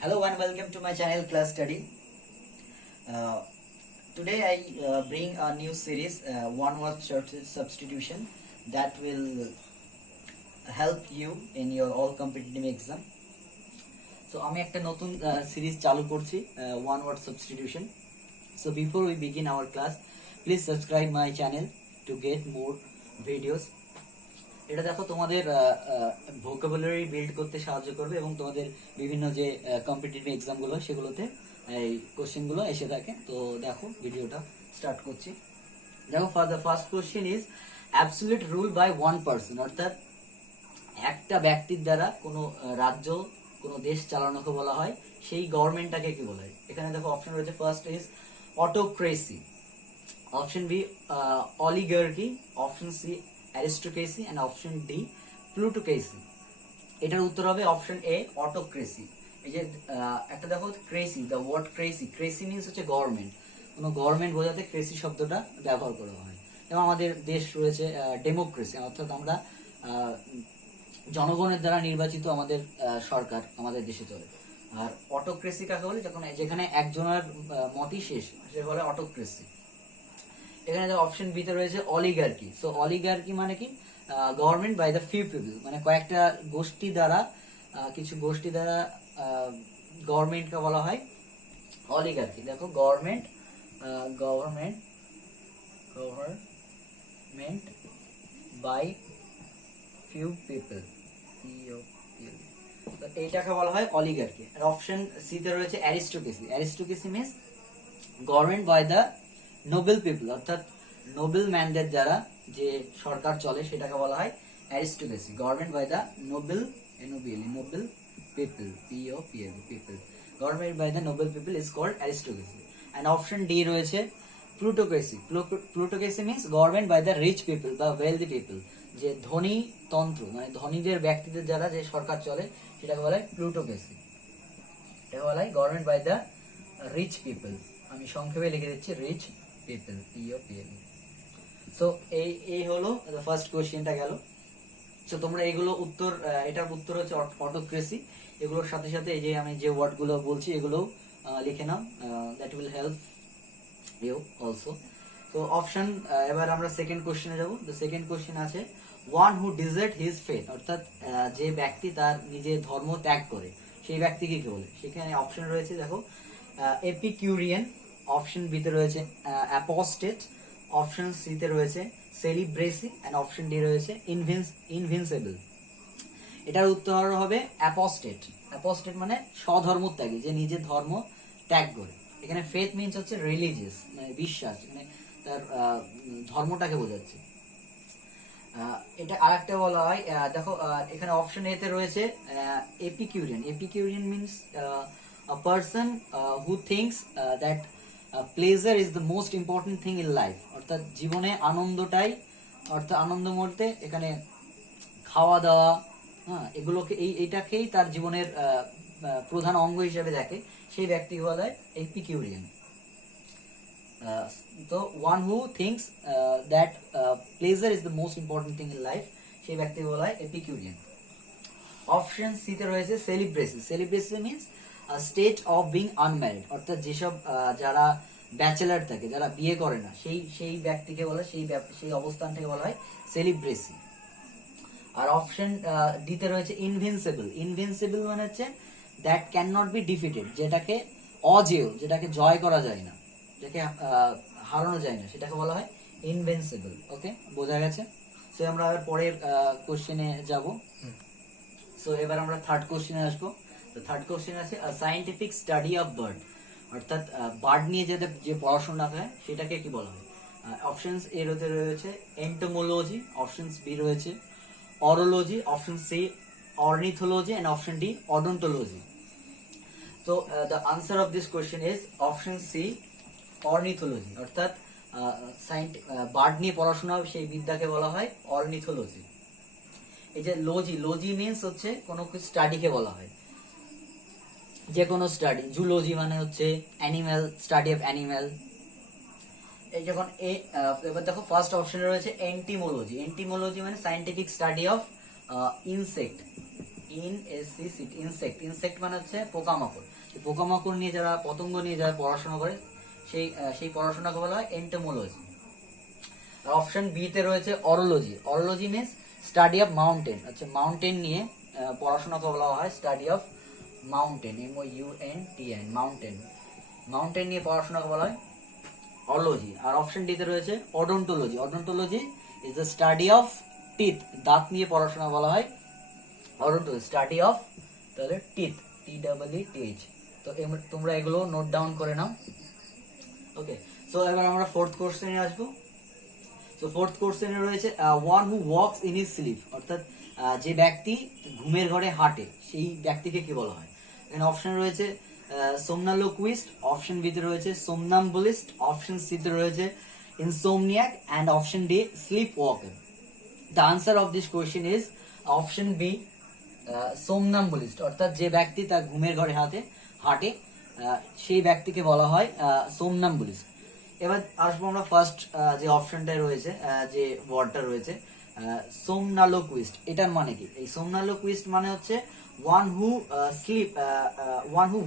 Hello and welcome to my channel Class Study. Uh, Today I bring a new series, one word substitution, that will help you in your all competitive exam. So আমি একটা নতুন series চালু করছি, one word substitution. So before we begin our class, please subscribe my channel to get more videos. এটা দেখো তোমাদের vocabulary build করতে সাহায্য করবে এবং তোমাদের বিভিন্ন যে কম্পিটিটিভ এক্সামগুলো সেগুলোতে এই কোশ্চেনগুলো এসে থাকে। তো দেখো ভিডিওটা স্টার্ট করছি। দেখো the first question is absolute rule by one person, অর্থাৎ একটা ব্যক্তির দ্বারা কোনো রাজ্য কোনো দেশ চালানোকে বলা হয়, সেই গভর্নমেন্টটাকে কি বলা হয়। এখানে দেখো অপশন রয়েছে, first is autocracy, option B oligarchy, option C aristocracy and option D plutocracy. এটার উত্তর হবে অপশন এ অটোক্রেসি। এই যে একটা দেখো cracy, the word cracy, cracy means হচ্ছে গভর্নমেন্ট, কোনো গভর্নমেন্ট বোঝাতে ক্রেসি শব্দটা ব্যবহার করা হয়। এবং আমাদের দেশ রয়েছে ডেমোক্রেসি, অর্থাৎ আমরা জনগণের দ্বারা নির্বাচিত আমাদের সরকার আমাদের দেশে চলে। আর অটোক্রেসি কাকে বলে, যখন যেখানে একজনের মতই শেষ, সে বলে অটোক্রেসি। এখানে অপশন বি তে রয়েছে অলিগার্কি। সো অলিগার্কি মানে কি, government by the few people, মানে কয়েকটা গোষ্ঠী দ্বারা, কিছু গোষ্ঠী দ্বারা গভর্নমেন্টকে বলা হয় অলিগার্কি। দেখো government government government by few people, এইটাকে বলা হয় অলিগার্কি। আর অপশন সি তে রয়েছে aristocracy. Aristocracy means government by the noble people, অর্থাৎ নোবেল ম্যানদের দ্বারা যে সরকার চলে সেটাকে বলা হয় aristocracy. Government by the noble, noble people, people, government by the noble people is called aristocracy. And option D রয়েছে plutocracy. Plutocracy means government by the rich people বা ওয়েলদি পিপল, যে ধনী তন্ত্র, মানে ধনীদের ব্যক্তিদের দ্বারা যে সরকার চলে সেটাকে বলা হয় প্লুটোক্রেসি। এটাকে বলা হয় government by the rich people. আমি সংক্ষেপে লিখে দিচ্ছি রিচ পিপল, পিওপিএল। সো এই হলো ফার্স্ট কোশ্চেনটা গেল। সো তোমরা এগুলো উত্তর, এটার উত্তর হচ্ছে অটোক্রেসি। এগুলোর সাথে সাথে এই যে আমি যে ওয়ার্ডগুলো বলছি এগুলো লিখে নাও, that will help you also. তো অপশন, এবার আমরা সেকেন্ড কোশ্চেনে যাব। দ্য সেকেন্ড কোশ্চেন আছে one who desert his faith, অর্থাৎ যে ব্যক্তি তার নিজের ধর্ম ত্যাগ করে সেই ব্যক্তিকে কি বলে। সেখানে অপশন রয়েছে, দেখো এপিকিউরিয়ান, অপশন বি তে রয়েছে অ্যাপোস্টেট, অপশন সি তে রয়েছে সেলিব্রেসি এন্ড অপশন ডি রয়েছে ইনভিনসিবল। এটার উত্তর হবে অ্যাপোস্টেট। অ্যাপোস্টেট মানে স্বধর্মত্যাগী, যে নিজের ধর্ম ত্যাগ করে। এখানে ফেথ মিনস হচ্ছে রিলিজিয়াস, মানে বিশ্বাস, মানে তার ধর্মটাকে বোঝাচ্ছে। এটা আরেকটা বলা হয়, দেখো এখানে অপশন এ তে রয়েছে এপিকিউরিয়ান। এপিকিউরিয়ান means a person who thinks that pleasure is the most important thing in life, অর্থাৎ জীবনে আনন্দটাই, অর্থাৎ আনন্দ বলতে এখানে খাওয়া দাওয়া, হ্যাঁ, এগুলোকে এইটাকেই তার জীবনের প্রধান অঙ্গ হিসেবে দেখে, সেই ব্যক্তি বলা হয় এপিকিউরিয়ান। তো one who thinks that pleasure is the most important thing in life, সেই ব্যক্তি বলা হয় এপিকিউরিয়ান। অপশন সি তে রয়েছে সেলিব্রেসি। সেলিব্রেসি means state of being unmarried, অর্থাৎ যেসব যারা ব্যাচেলার থাকে, যারা বিয়ে করে না, সেই ব্যক্তিকে বলা, সেই অবস্থানটাকে বলা হয় সেলিব্রেসি। আর অপশন ডি তে রয়েছে ইনভিনসিবল। ইনভিনসিবল মানে হচ্ছে that can not be defeated, যেটাকে অজেয়, যেটাকে জয় করা যায় না, যাকে হারানো যায় না, সেটাকে বলা হয় ইনভিনসিবল। ওকে, বোঝা গেছে। সো আমরা আবার পরের কোশ্চেনে যাব। সো এবার আমরা থার্ড কোশ্চেনে আসবো। তো থার্ড কোশ্চেন আছে সায়েন্টিফিক স্টাডি অফ বার্ড, অর্থাৎ বার্ড নিয়ে যে পড়াশোনা হয় সেটাকে কি বলা হয়। অপশনস এর রয়েছে এন্টোমোলজি, অপশনস বি রয়েছে orology, option C ornithology and option D odontology. তো the answer of this question is option C ornithology, অর্থাৎ বার্ড নিয়ে পড়াশোনা সেই বিদ্যাকে বলা হয় অর্নিথোলজি। এই যে লজি মিনস হচ্ছে কোনো স্টাডিকে বলা হয়, যে কোনো স্টাডি। জুলজি মানে হচ্ছে অ্যানিম্যাল, স্টাডি অফ অ্যানিম্যাল। এই যখন এবার দেখো ফার্স্ট অপশনে রয়েছে এন্টিমোলজি। এন্টিমোলজি মানে scientific study of insect. Insect, insect মানে হচ্ছে পোকামাকড়। পোকামাকড় নিয়ে যারা, পতঙ্গ নিয়ে যারা পড়াশোনা করে সেই পড়াশোনাকে বলা হয় এন্টোমোলজি। আর অপশন বি তে রয়েছে অরোলজি। অরোলজি মিন্স স্টাডি অফ মাউন্টেন, আচ্ছা মাউন্টেন নিয়ে পড়াশোনাকে বলা হয় study of mountain, MOUNTAIN, mountain, mountain নিয়ে পড়াশোনাকে বলা হয় অরোলজি। আর অপশন ডি তে রয়েছে odontology. Odontology is the study of teeth, দাঁত নিয়ে পড়াশোনা বলা হয় অডন্টোলজি, স্টাডি অফ তাহলে টিথ, TEETH। তো তোমরা এগুলো নোট ডাউন করে নাও। ওকে, সো এবার আমরা ফোর্থ কোশ্চেনে আসবো। সো ফোর্থ কোশ্চেনে রয়েছে one who walks in his sleep, অর্থাৎ যে ব্যক্তি ঘুমের ঘরে হাঁটে সেই ব্যক্তিকে কি বলা হয়? এখানে অপশন রয়েছে সোমনালোকুইস্ট, অপশন বি তে রয়েছে সোমনাম্বুলিস্ট, অপশন সি তে রয়েছে insomniac, and option D sleepwalker. The answer of this question is option B somnambulist, অর্থাৎ যে ব্যক্তি তার ঘুমের ঘরে হাঁটে সেই ব্যক্তিকে বলা হয় সোমনাম্বুলিস্ট। এবার আসবো আমরা ফার্স্ট যে অপশনটা রয়েছে, যে ওয়ার্ডটা রয়েছে সোমনালোকুইস্ট, এটার মানে কি? এই সোমনালোকুইস্ট মানে হচ্ছে one who sleep, one who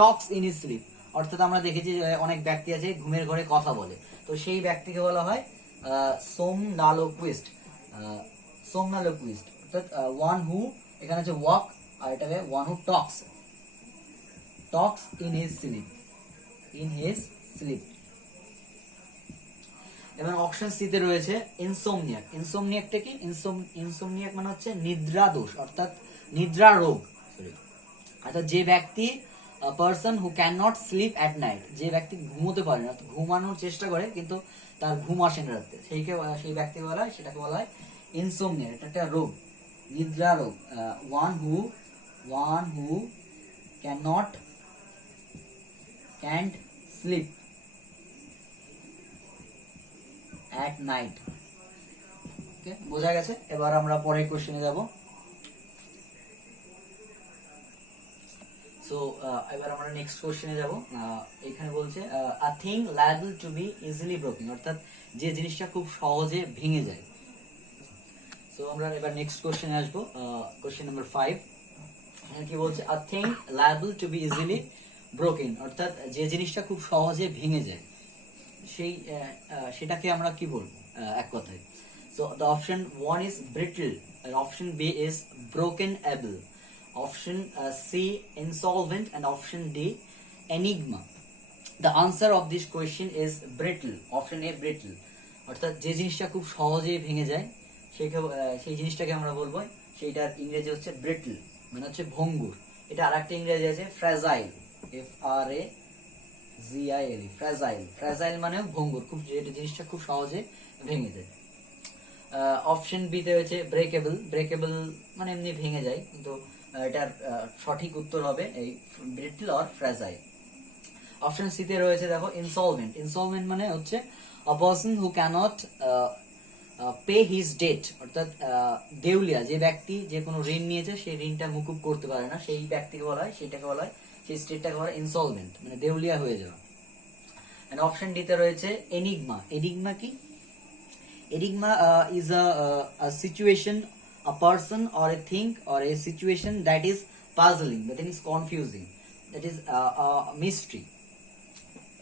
talks in his sleep, অর্থাৎ আমরা দেখেছি যে অনেক ব্যক্তি আছে ঘুমের ঘরে কথা বলে, তো সেই ব্যক্তিকে বলা হয় সোমনালোকুইস্ট। সোমনালোকুইস্ট অর্থাৎ ওয়ান হু, এখানে আছে ওয়াক আর এটাকে one who talks in his sleep, in his sleep. এবং অপশন সি তে রয়েছে ইনসোমনিয়াক। ইনসোমনিয়াকটা কি? ইনসোমনিয়াক মানে হচ্ছে নিদ্রা দোষ, অর্থাৎ নিদ্রা রোগ। অর্থাৎ যে ব্যক্তি person who can not slip at night, যে ব্যক্তি ঘুমোতে পারে না, ঘুমানোর চেষ্টা করে কিন্তু তার ঘুম আসে না রাতে, সেই ব্যক্তিকে বলা হয়, সেটাকে বলা হয় ইনসোমনিয়া। এটা একটা রোগ, নিদ্রা রোগ। One who can't sleep at night. Okay, বোঝা গেছে? এবার আমরা পরের কোশ্চেনে যাব। সো এবার আমরা নেক্সট কোশ্চেনে যাব। এখানে বলছে a thing liable to be easily broken, অর্থাৎ যে জিনিসটা খুব সহজে ভেঙে যায়। সো আমরা এবার নেক্সট কোশ্চেনে আসবো, কোশ্চেন নাম্বার 5। এখানে কি বলছে? A thing liable to be easily broken, অর্থাৎ যে জিনিসটা খুব সহজে ভেঙে যায় সেটাকে আমরা কি বলবো এক কথায়? So the option 1 is brittle, option B is broken able, option C insolvent, and option D enigma. The answer of this question is brittle, option A brittle, অর্থাৎ যে জিনিসটা খুব সহজেই ভেঙে যায় সেই জিনিসটাকে আমরা বলবো, সেইটার ইংরেজি হচ্ছে ব্রিটল, মানে হচ্ছে ভঙ্গুর। এটা আর একটা ইংরেজি আছে ফ্র্যাজাইল, FRAZIL, ফ্র্যাজাইল মানে ভঙ্গুর, খুব যে জিনিসটা খুব সহজে ভেঙে যায়। অপশন বি তে রয়েছে ব্রেকেবল, ব্রেকেবল মানে এমনি ভেঙে যায়, কিন্তু এটার সঠিক উত্তর হবে এই brittle or fragile. Option C তে রয়েছে দেখো ইনসলভেন্ট, ইনসলভেন্ট মানে হচ্ছে a person who cannot pay his debt, অর্থাৎ দেউলিয়া, যে ব্যক্তি যে কোনো ঋণ নিয়েছে সেই ঋণটা মুকুব করতে পারে না, সেই ব্যক্তিকে বলা হয়, সেটাকে বলা হয়, সেই স্টেটটাকে বলা হয় ইনসলভেন্ট, মানে দেউলিয়া হয়ে যাওয়া। এন্ড অপশন ডি তে রয়েছে এনিগমা। এনিগমা কি? Enigma is a situation, a person or a thing or a situation that is puzzling, that is confusing, that is a mystery.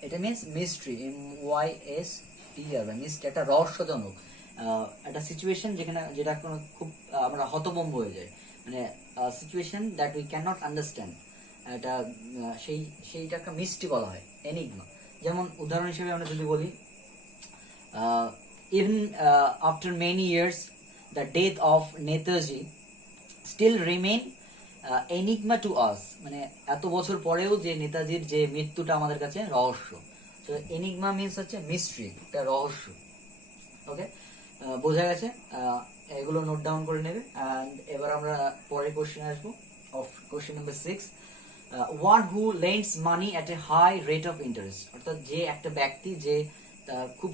এটা মিন্স মিস্ট্রি, MYSTRY, মিস্ট্রি একটা রহস্যজনক একটা situation যেটা খুব আমরা হতভম্ব হয়ে যাই, মানে situation that we can not understand, এটা সেইটাকে মিস্ট্রি বলা হয়, এনিগমা। যেমন উদাহরণ হিসেবে আমরা যদি বলি, even after many years the death of Netaji still remain enigma to us, মানে এত বছর পরেও যে নেতাজির যে মৃত্যুটা আমাদের কাছে রহস্য। তো এনিগমা মিন্স হচ্ছে মিস্ট্রি, একটা রহস্য। ওকে, বোঝা গেছে? এগুলো নোট ডাউন করে নেবে। এন্ড এবার আমরা পরের কোশ্চেন আসবো, of question number 6। One who lends money at a high rate of interest, অর্থাৎ যে একটা ব্যক্তি যে খুব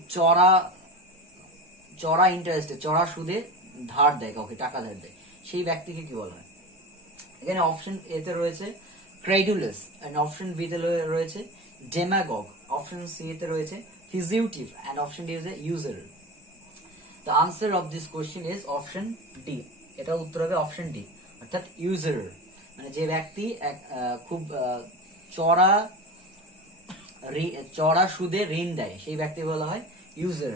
চড়া ইন্টারেস্টে, চড়া সুদে ধার দেয়, কাউকে টাকা ধার দেয়, সেই ব্যক্তিকে কি বলা হয়? এখানে অপশন এ তে রয়েছে ক্রেডুলাস, এন্ড অপশন বি তে রয়েছে ডেমাগগ, অপশন সি তে রয়েছে ফিজিউটিভ, এন্ড অপশন ডি হচ্ছে user. The answer of this question is option D, এটার উত্তর হবে অপশন ডি, অর্থাৎ ইউজার, মানে যে ব্যক্তি খুব চড়া চড়া সুদে ঋণ দেয় সেই ব্যক্তি বলা হয় ইউজার।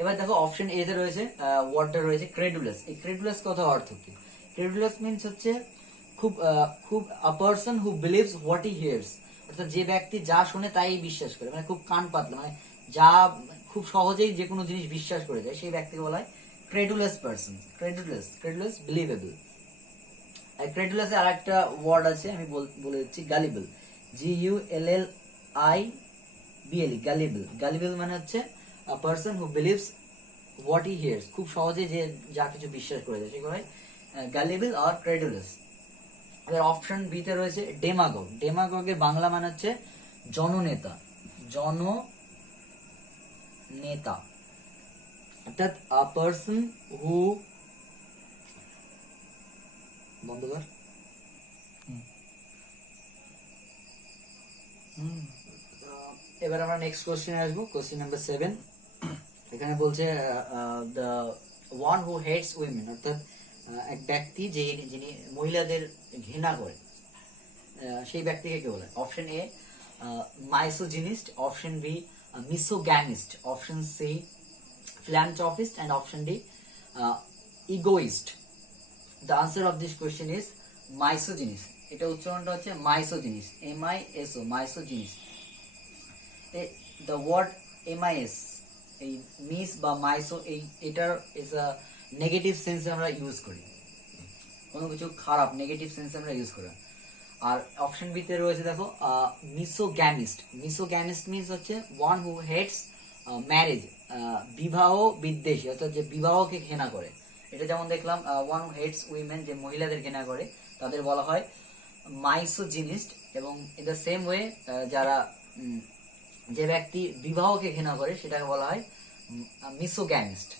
এবার দেখো অপশন এ তে রয়েছে ওয়ার্ডটা রয়েছে ক্রেডুলাস। এই ক্রেডুলাস কথা অর্থ কি? ক্রেডুলাস মিন্স হচ্ছে খুব খুব আ person who believes what he here's, অর্থাৎ যে ব্যক্তি যা শুনে তাই বিশ্বাস করে, মানে খুব কান পাতলা, মানে যা খুব সহজেই যে কোনো জিনিস বিশ্বাস করে যায় সেই ব্যক্তিকে বলা হয় ক্রেডুলাস পারসন। ক্রেডুলাস বিলিভেবল। আর ক্রেডুলাসে আর একটা ওয়ার্ড আছে, আমি বলে দিচ্ছি, গালিবল। GULLIBLE, গালিবল মানে হচ্ছে a person who believes what he hears, খুব সহজে যে যা কিছু বিশ্বাস করে যায় সেগুলো হয় গালিবল আর ক্রেডুলাস। এবার অপশন বি তে রয়েছে ডেমাগগ। ডেমাগগের বাংলা মানে হচ্ছে জননেতা, অর্থাৎ a person who, বন্ধ কর, এবার আমরা নেক্সট কোশ্চেনে আসবো, কোশ্চেন নাম্বার 7। এখানে বলছে the one who hates women, অর্থাৎ এক ব্যক্তি যিনি মহিলাদের ঘৃণা করে সেই ব্যক্তিকে কে বলে? Option A misogynist, option B misogamist, option C philanthropist, and option D egoist. The answer of this question is misogynist. এটা উচ্চারণটা হচ্ছে misogynist, MISO, misogynist. The word MIS, এই মিস বা মাইসো, এটার ইজ আ নেগেটিভ সেন্সে আমরা ইউজ করি, কোনো কিছু খারাপ নেগেটিভ সেন্সে আমরা ইউজ করি। আর অপশন বি তে রয়েছে দেখো মিসোগ্যামিস্ট। মিসোগ্যামিস্ট মিন্স হচ্ছে ওয়ান হু হেটস ম্যারেজ, বিবাহ বিদ্বেষী, অর্থাৎ যে বিবাহকে ঘৃণা করে। এটা যেমন দেখলাম ওয়ান হু হেটস উইমেন, যে মহিলাদের ঘৃণা করে তাদের বলা হয় মাইসোজিনিস্ট। এবং ইন দ্য সেম ওয়ে যারা যে ব্যক্তি বিবাহকে ঘৃণা করে সেটাকে বলা হয় মিসোগ্যামিস্ট।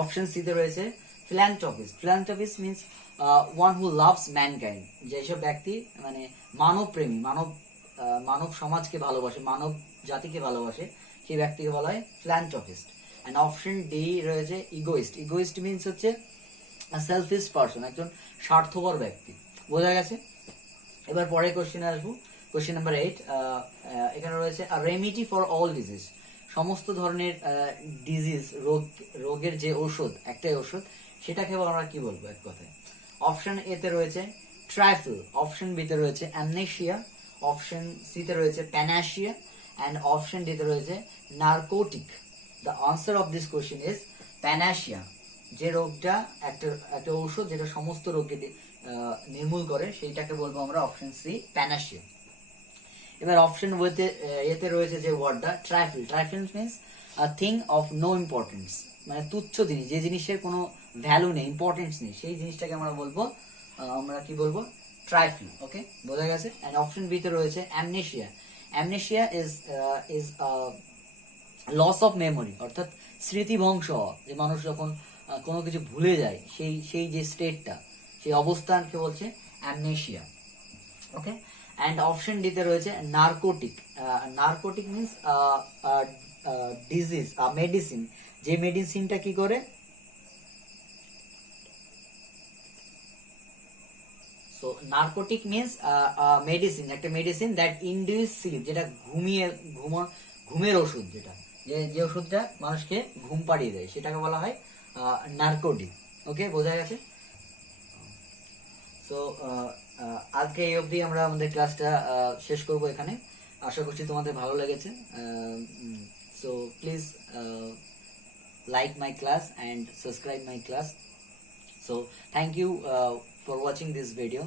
অপশন সি তে রয়েছে philanthropist. Philanthropist means one who loves mankind, যেসব ব্যক্তি মানে মানব প্রেমী, মানব সমাজকে ভালোবাসে, মানব জাতিকে ভালোবাসে, সেই ব্যক্তিকে বলা হয় philanthropist. And option ডি রয়েছে ইগোইস্ট। ইগোইস্ট মিন্স হচ্ছে সেলফিশ পারসন, একজন স্বার্থপর ব্যক্তি। বোঝা গেছে? এবার পরের কোশ্চেনে আসবো, কোশ্চেন নাম্বার 8। এখানে রয়েছে a remedy for all disease, সমস্ত ধরনের ডিজিজ, রোগের যে ঔষধ, একটাই ঔষধ, সেটাকে আমরা কি বলবো এক কথায়? অপশন এ তে রয়েছে ট্রাইফল, অপশন বি তে রয়েছে অ্যামনেশিয়া, অপশন সি তে রয়েছে প্যানাশিয়া, অ্যান্ড অপশন ডি তে রয়েছে narcotic. The answer of this question is Panacea. যে রোগটা একটা ঔষধ যেটা সমস্ত রোগকে নির্মূল করে, সেইটাকে বলবো আমরা অপশন সি প্যানাশিয়া। এবার অপশন এতে রয়েছে যে ওয়ার্ডটা trifle. Trifle means a thing of no importance, মানে তুচ্ছ জিনিস, যে জিনিসের কোনো ভ্যালু নেই, ইম্পর্টেন্স নেই, সেই জিনিসটাকে আমরা বলবো, আমরা কি বলবো? ট্রাইফল। ওকে, বোঝা গেছে? এন্ড অপশন বি তে রয়েছে amnesia. Amnesia is loss of memory, অর্থাৎ স্মৃতিভংশ, যে মানুষ যখন কোনো কিছু ভুলে যায় সেই যে স্টেটটা, সেই অবস্থানকে বলছে amnesia. Okay, and option D তে রয়েছে narcotic. Narcotic means disease, medicine, যে মেডিসিনটা কি করে? সো নার্কোটিক মিন্স মেডিসিন, একটা মেডিসিন দ্যাট ইন্ডিউস স্লিপ, যেটা ঘুমের ওষুধ, যেটা যে ওষুধটা মানুষকে ঘুম পাড়িয়ে দেয়, সেটাকে বলা হয় নার্কোটিক। ওকে, বোঝা গেছে? তো আজকে এই অবধি আমরা আমাদের ক্লাসটা শেষ করব এখানে। আশা করছি তোমাদের ভালো লেগেছে। So please like my class and subscribe my class. So thank you for watching this video.